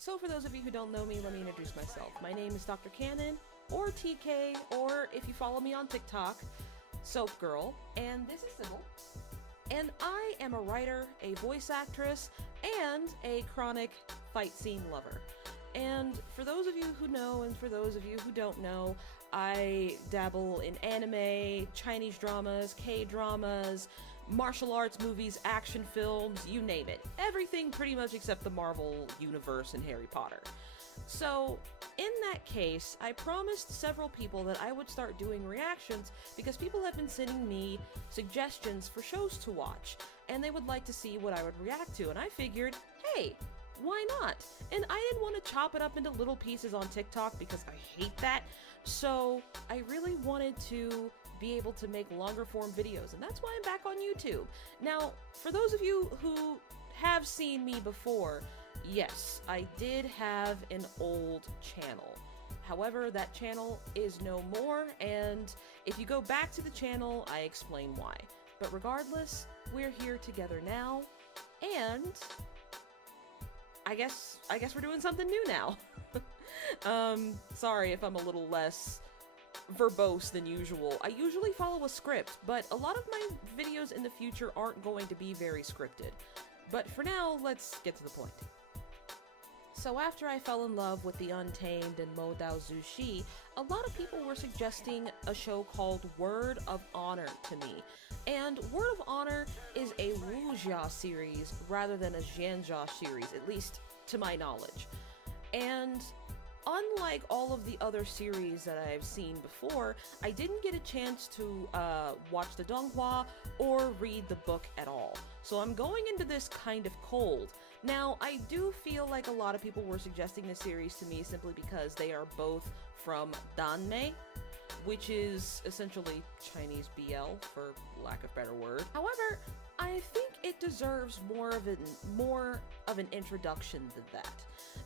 So for those of you who don't know me, let me introduce myself. My name is Dr. Canon, or TK, or if you follow me on TikTok, Soap Girl, and this is Sybil. And I am a writer, a voice actress, and a chronic fight scene lover. And for those of you who know, and for those of you who don't know, I dabble in anime, Chinese dramas, K-dramas, martial arts movies, action films, you name it. Everything pretty much except the Marvel universe and Harry Potter. So, in that case, I promised several people that I would start doing reactions because people have been sending me suggestions for shows to watch, and they would like to see what I would react to, and I figured, hey, why not? And I didn't want to chop it up into little pieces on TikTok because I hate that, so I really wanted to be able to make longer form videos, and that's why I'm back on YouTube. Now, for those of you who have seen me before, yes, I did have an old channel. However, that channel is no more, and if you go back to the channel, I explain why. But regardless, we're here together now, and I guess we're doing something new now. Sorry if I'm a little less verbose than usual. I usually follow a script, but a lot of my videos in the future aren't going to be very scripted. But for now, let's get to the point. So after I fell in love with The Untamed and Mo Dao Zushi, a lot of people were suggesting a show called Word of Honor to me. And Word of Honor is a wuxia series rather than a xianxia series, at least to my knowledge. And unlike all of the other series that I've seen before, I didn't get a chance to watch the donghua or read the book at all. So I'm going into this kind of cold. Now, I do feel like a lot of people were suggesting this series to me simply because they are both from Danmei, which is essentially Chinese BL, for lack of a better word. However, I think it deserves more of an introduction than that.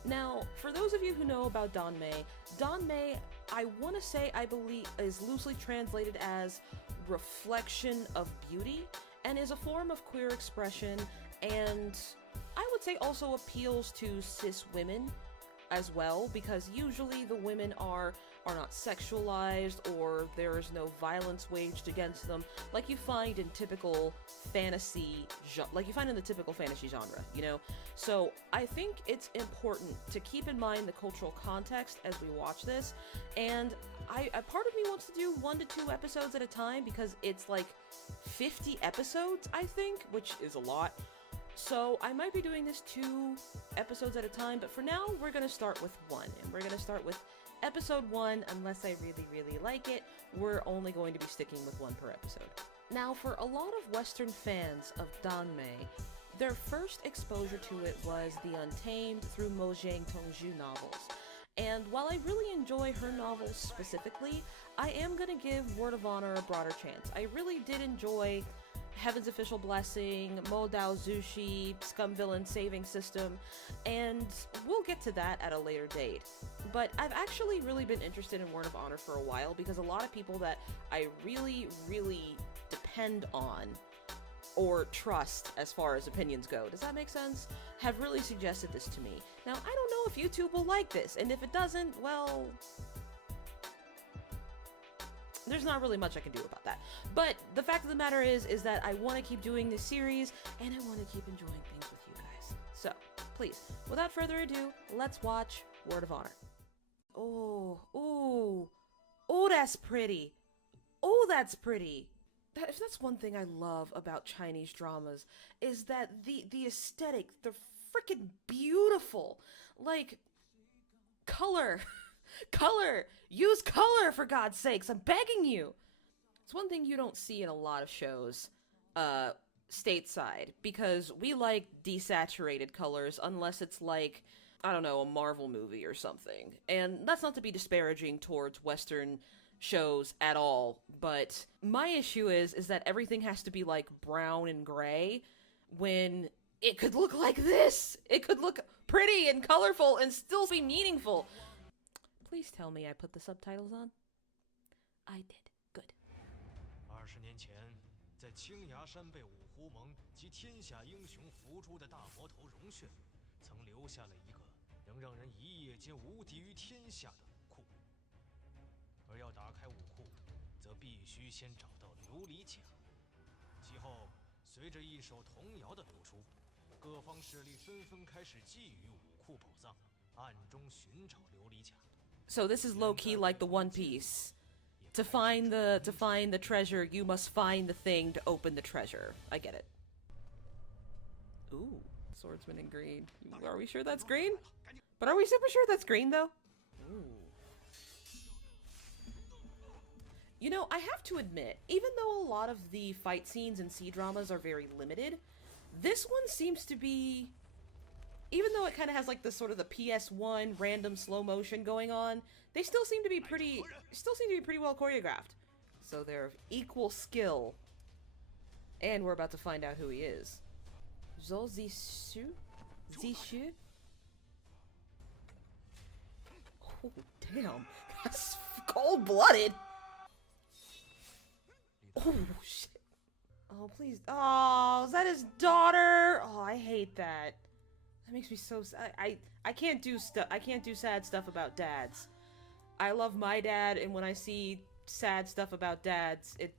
Now, for those of you who know about Danmei, I want to say, I believe, is loosely translated as reflection of beauty, and is a form of queer expression, and I would say also appeals to cis women as well, because usually the women are not sexualized, or there is no violence waged against them, like you find in typical fantasy, like you find in the typical fantasy genre, you know? So I think it's important to keep in mind the cultural context as we watch this, and a part of me wants to do 1 to 2 episodes at a time, because it's like 50 episodes, I think, which is a lot. So I might be doing this 2 episodes at a time, but for now, we're gonna start with 1, and we're gonna start with episode 1. Unless I really like it, we're only going to be sticking with 1 per episode. Now, for a lot of Western fans of Danmei, their first exposure to it was The Untamed through Mo Jiang Tongzhu novels. And while I really enjoy her novels specifically, I am gonna give Word of Honor a broader chance. I really did enjoy Heaven's Official Blessing, Mo Dao Zushi, Scum Villain Saving System, and we'll get to that at a later date. But I've actually really been interested in Word of Honor for a while, because a lot of people that I really depend on or trust as far as opinions go, does that make sense, have really suggested this to me. Now, I don't know if YouTube will like this, and if it doesn't, well, there's not really much I can do about that. But the fact of the matter is that I want to keep doing this series, and I want to keep enjoying things with you guys. So, please, without further ado, let's watch Word of Honor. Oh, that's pretty. Oh, that's pretty. If that's one thing I love about Chinese dramas, is that the aesthetic, they're freaking beautiful. Like, color. Color! Use color, for God's sakes! I'm begging you! It's one thing you don't see in a lot of shows, stateside, because we like desaturated colors unless it's like, I don't know, a Marvel movie or something. And that's not to be disparaging towards Western shows at all, but my issue is that everything has to be like brown and gray, when it could look like this! It could look pretty and colorful and still be meaningful! Please tell me I put the subtitles on. I did. Good. 20年前，在青崖山被五湖盟及天下英雄伏诛的大魔头荣炫，曾留下了一个能让人一夜间无敌于天下的武库。而要打开武库，则必须先找到琉璃甲。其后，随着一首童谣的流出，各方势力纷纷开始觊觎武库宝藏，暗中寻找琉璃甲。So this is low key like the One Piece. To find the treasure, you must find the thing to open the treasure. I get it. Ooh, swordsman in green. Are we sure that's green? But are we super sure that's green though? Ooh. You know, I have to admit, even though a lot of the fight scenes in C-dramas are very limited, this one seems to be, even though it kind of has like the sort of the PS1 random slow motion going on, they still seem to be pretty well choreographed. So they're of equal skill. And we're about to find out who he is. Zishu? Zishu? Oh, damn. That's cold-blooded. Oh, shit. Oh, please. Oh, is that his daughter? Oh, I hate that. That makes me so sad. I can't do sad stuff about dads. I love my dad, and when I see sad stuff about dads, it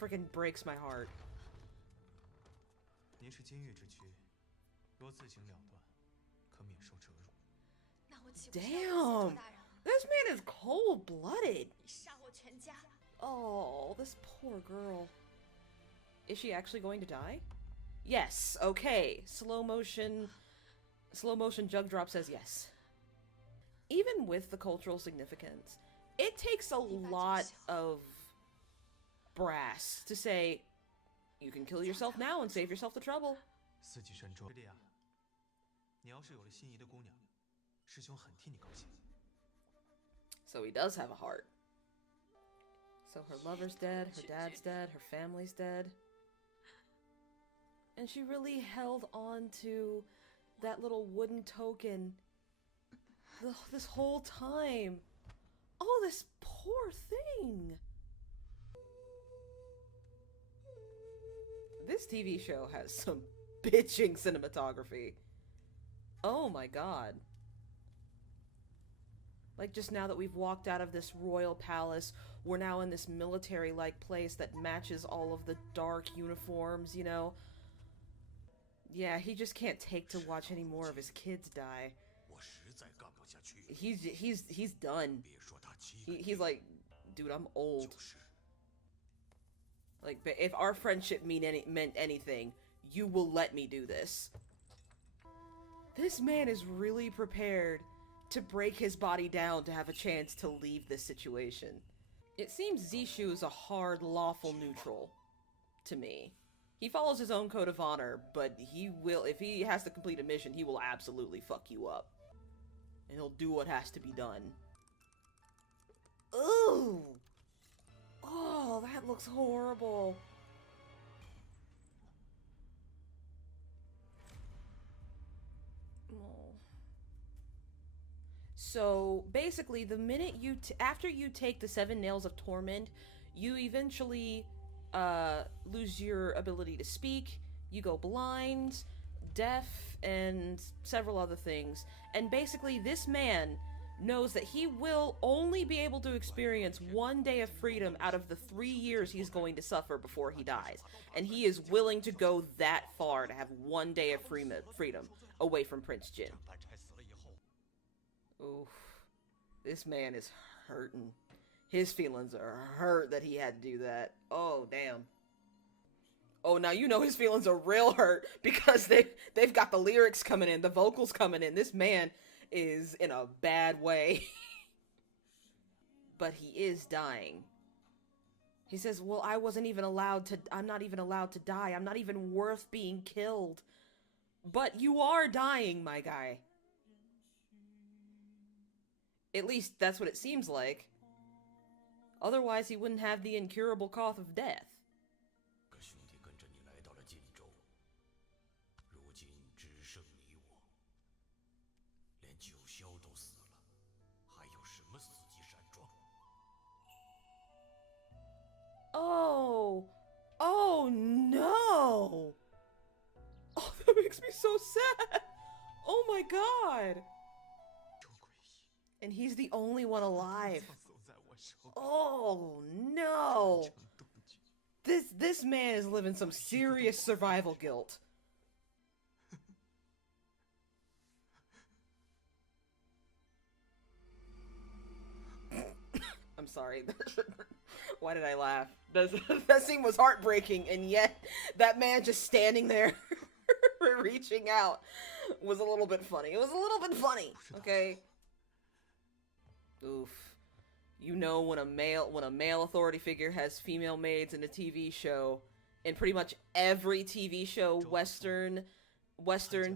freaking breaks my heart. Damn! This man is cold-blooded. Oh, this poor girl. Is she actually going to die? Yes, okay. Slow motion jug drop says yes. Even with the cultural significance, it takes a lot of brass to say, you can kill yourself now and save yourself the trouble. So he does have a heart. So her lover's dead, her dad's dead, her family's dead. And she really held on to that little wooden token this whole time. Oh, this poor thing. This TV show has some bitching cinematography. Oh my god. Like, just now that we've walked out of this royal palace, we're now in this military-like place that matches all of the dark uniforms, you know? Yeah, he just can't take to watch any more of his kids die. He's done. He's like, dude, I'm old. Like, if our friendship meant anything, you will let me do this. This man is really prepared to break his body down to have a chance to leave this situation. It seems Zishu is a hard, lawful neutral, to me. He follows his own code of honor, but he will, if he has to complete a mission, he will absolutely fuck you up. And he'll do what has to be done. Ooh! Oh, that looks horrible. Oh. So, basically, the minute after you take the 7 Nails of Torment, you eventually lose your ability to speak, you go blind, deaf, and several other things. And basically, this man knows that he will only be able to experience 1 day of freedom out of the 3 years he's going to suffer before he dies. And he is willing to go that far to have 1 day of freedom away from Prince Jin. Oof. This man is hurting. His feelings are hurt that he had to do that. Oh, damn. Oh, now you know his feelings are real hurt because they've got the lyrics coming in, the vocals coming in. This man is in a bad way. But he is dying. He says, well, I'm not even allowed to die. I'm not even worth being killed. But you are dying, my guy. At least that's what it seems like. Otherwise, he wouldn't have the incurable cough of death. Oh! Oh no! Oh, that makes me so sad! Oh my god! And he's the only one alive. Oh no! This man is living some serious survival guilt. I'm sorry. Why did I laugh? That scene was heartbreaking, and yet that man just standing there reaching out was a little bit funny. It was a little bit funny, okay? Oof. You know, when a male authority figure has female maids in a TV show, in pretty much every TV show, Western,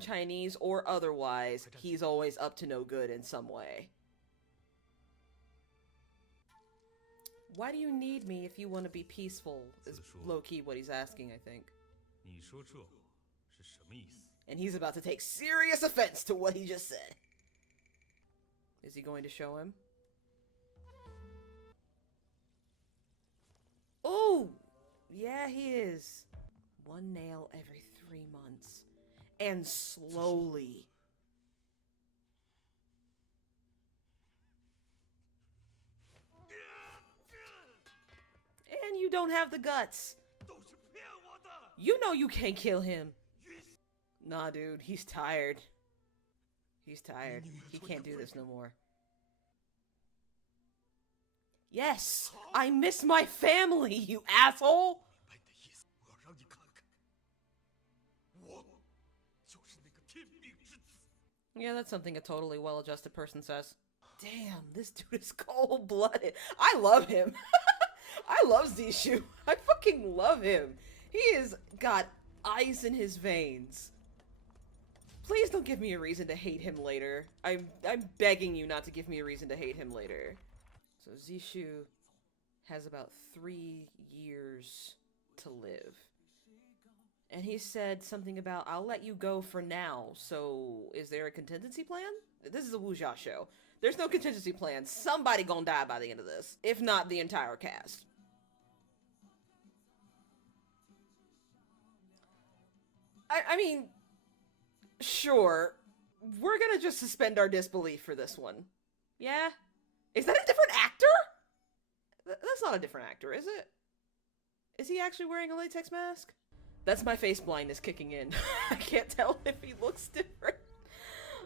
Chinese, or otherwise, he's always up to no good in some way. Why do you need me if you want to be peaceful? Is low-key what he's asking, I think. And he's about to take serious offense to what he just said. Is he going to show him? Oh! Yeah, he is. 1 nail every 3 months. And slowly. And you don't have the guts. You know you can't kill him. Nah, dude, he's tired. He's tired. He can't do this no more. Yes! I miss my family, you asshole! Yeah, that's something a totally well-adjusted person says. Damn, this dude is cold-blooded. I love him. I love Zishu. I fucking love him. He has got ice in his veins. Please don't give me a reason to hate him later. I'm begging you not to give me a reason to hate him later. So Zishu has about 3 years to live. And he said something about, I'll let you go for now. So is there a contingency plan? This is a wuxia show. There's no contingency plan. Somebody gonna die by the end of this. If not the entire cast. I mean, sure. We're gonna just suspend our disbelief for this one. Yeah? Is that a different actor? That's not a different actor, is it? Is he actually wearing a latex mask? That's my face blindness kicking in. I can't tell if he looks different.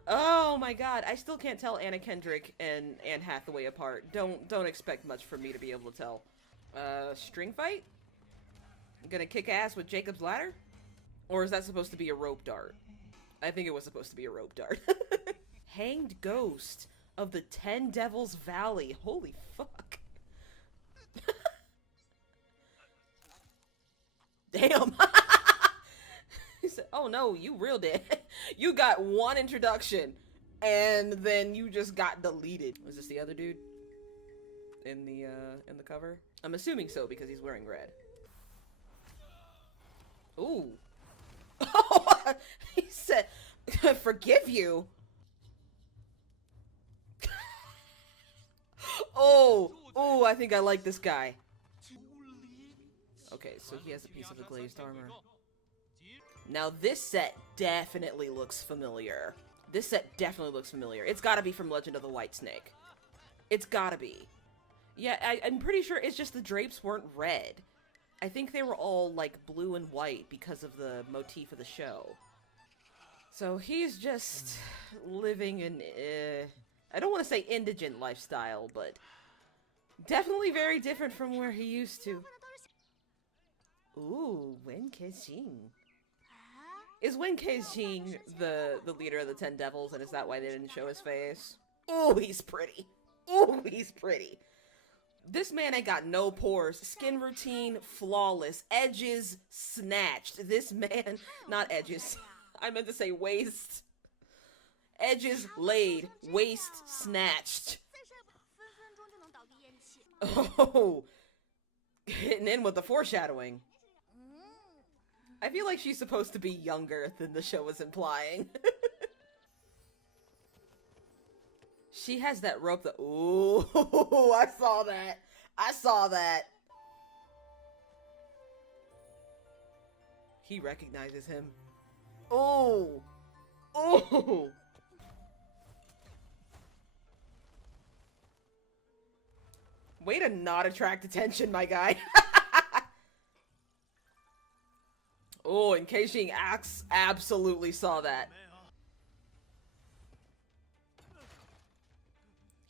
Oh my god, I still can't tell Anna Kendrick and Anne Hathaway apart. Don't expect much from me to be able to tell. String fight? Gonna kick ass with Jacob's ladder? Or is that supposed to be a rope dart? I think it was supposed to be a rope dart. Hanged ghost of the 10 Devils Valley. Holy fuck. Damn. He said, oh no, you real dead. You got one introduction and then you just got deleted. Was this the other dude in the cover? I'm assuming so because he's wearing red. Ooh. Oh, he said, forgive you. Oh, I think I like this guy. Okay, so he has a piece of the glazed armor. Now this set definitely looks familiar. This set definitely looks familiar. It's gotta be from Legend of the White Snake. It's gotta be. Yeah, I'm pretty sure it's just the drapes weren't red. I think they were all, like, blue and white because of the motif of the show. So he's just living an, I don't want to say indigent lifestyle, but definitely very different from where he used to. Ooh, Wen Kexing. Is Wen Kexing the leader of the 10 Devils, and is that why they didn't show his face? Ooh, he's pretty. Ooh, he's pretty. This man ain't got no pores. Skin routine, flawless. Edges, snatched. This man, not edges. I meant to say waist. Edges, laid. Waist, snatched. Oh. Hitting in with the foreshadowing. I feel like she's supposed to be younger than the show is implying. She has that rope that- ooh, I saw that. I saw that. He recognizes him. Oh. Oh. Way to not attract attention, my guy. Oh, and Kexing absolutely saw that.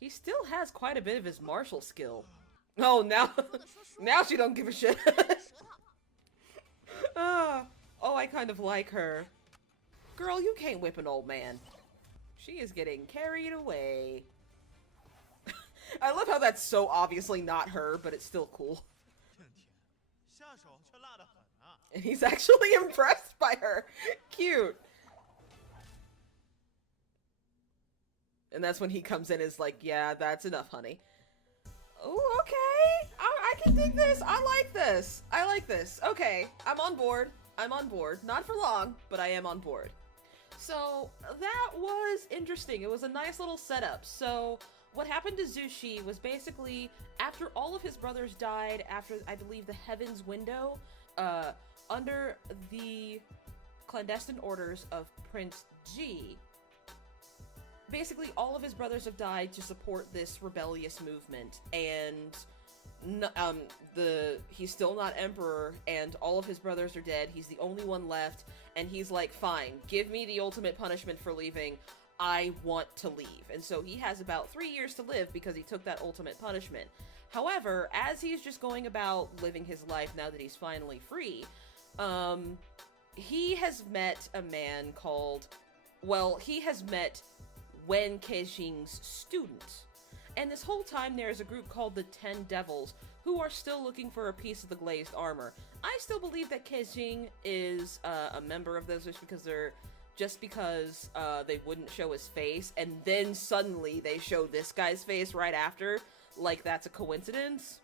He still has quite a bit of his martial skill. Oh, now she don't give a shit. Oh, I kind of like her. Girl, you can't whip an old man. She is getting carried away. I love how that's so obviously not her, but it's still cool. And he's actually impressed by her. Cute. And that's when he comes in and is like, yeah, that's enough, honey. Oh, okay. I can dig this. I like this. I like this. Okay, I'm on board. I'm on board. Not for long, but I am on board. So, that was interesting. It was a nice little setup. So, what happened to Zishu was basically, after all of his brothers died, after, I believe, the Heaven's Window, under the clandestine orders of Prince Ji, basically all of his brothers have died to support this rebellious movement, and he's still not emperor, and all of his brothers are dead. He's the only one left, and he's like, fine, give me the ultimate punishment for leaving. I want to leave. And so he has about 3 years to live because he took that ultimate punishment. However, as he's just going about living his life now that he's finally free, he has met a man called, he has met Wen Kexing's student. And this whole time there is a group called the 10 Devils who are still looking for a piece of the glazed armor. I still believe that Kexing is a member of those just because they wouldn't show his face, and then suddenly they show this guy's face right after, like that's a coincidence.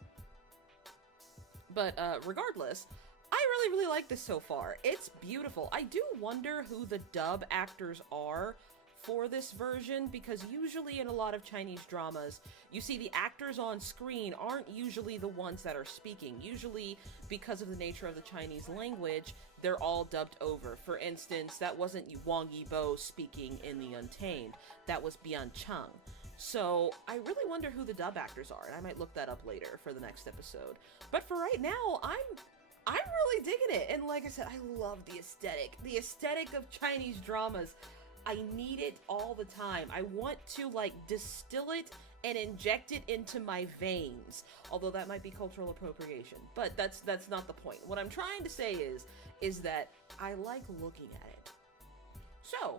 But regardless, I really like this so far. It's beautiful. I do wonder who the dub actors are for this version, because usually in a lot of Chinese dramas, you see the actors on screen aren't usually the ones that are speaking. Usually, because of the nature of the Chinese language, they're all dubbed over. For instance, that wasn't Wang Yibo speaking in The Untamed. That was Bian Cheng. So, I really wonder who the dub actors are, and I might look that up later for the next episode. But for right now, I'm really digging it, and like I said, I love the aesthetic. The aesthetic of Chinese dramas. I need it all the time. I want to, like, distill it and inject it into my veins. Although that might be cultural appropriation. But that's not the point. What I'm trying to say is that I like looking at it. So,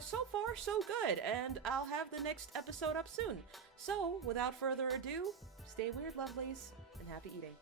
so far, so good. And I'll have the next episode up soon. So, without further ado, stay weird, lovelies, and happy eating.